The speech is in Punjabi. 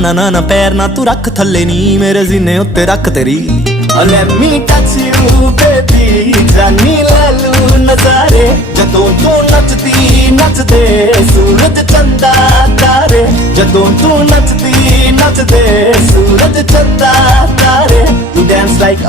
ਨਾ ਨਾ ਨਾ ਪੈਰ ਨਾ ਤੂੰ ਰੱਖ ਥੱਲੇ ਨੀ ਮੇਰੇ ਸੀਨੇ ਉੱਤੇ ਰੱਖ ਤੇਰੀ Let me touch you baby ਜਾਨੀ ਲੈ ਲੂ ਨਜ਼ਾਰੇ ਜਦੋਂ ਤੂੰ ਨੱਚਦੀ ਨੱਚਦੇ ਸੂਰਜ ਚੰਦਾ ਤਾਰੇ ਜਦੋਂ ਤੂੰ ਨੱਚਦੀ ਨੱਚਦੇ ਸੂਰਜ ਚੰਦਾ ਤਾਰੇ You dance like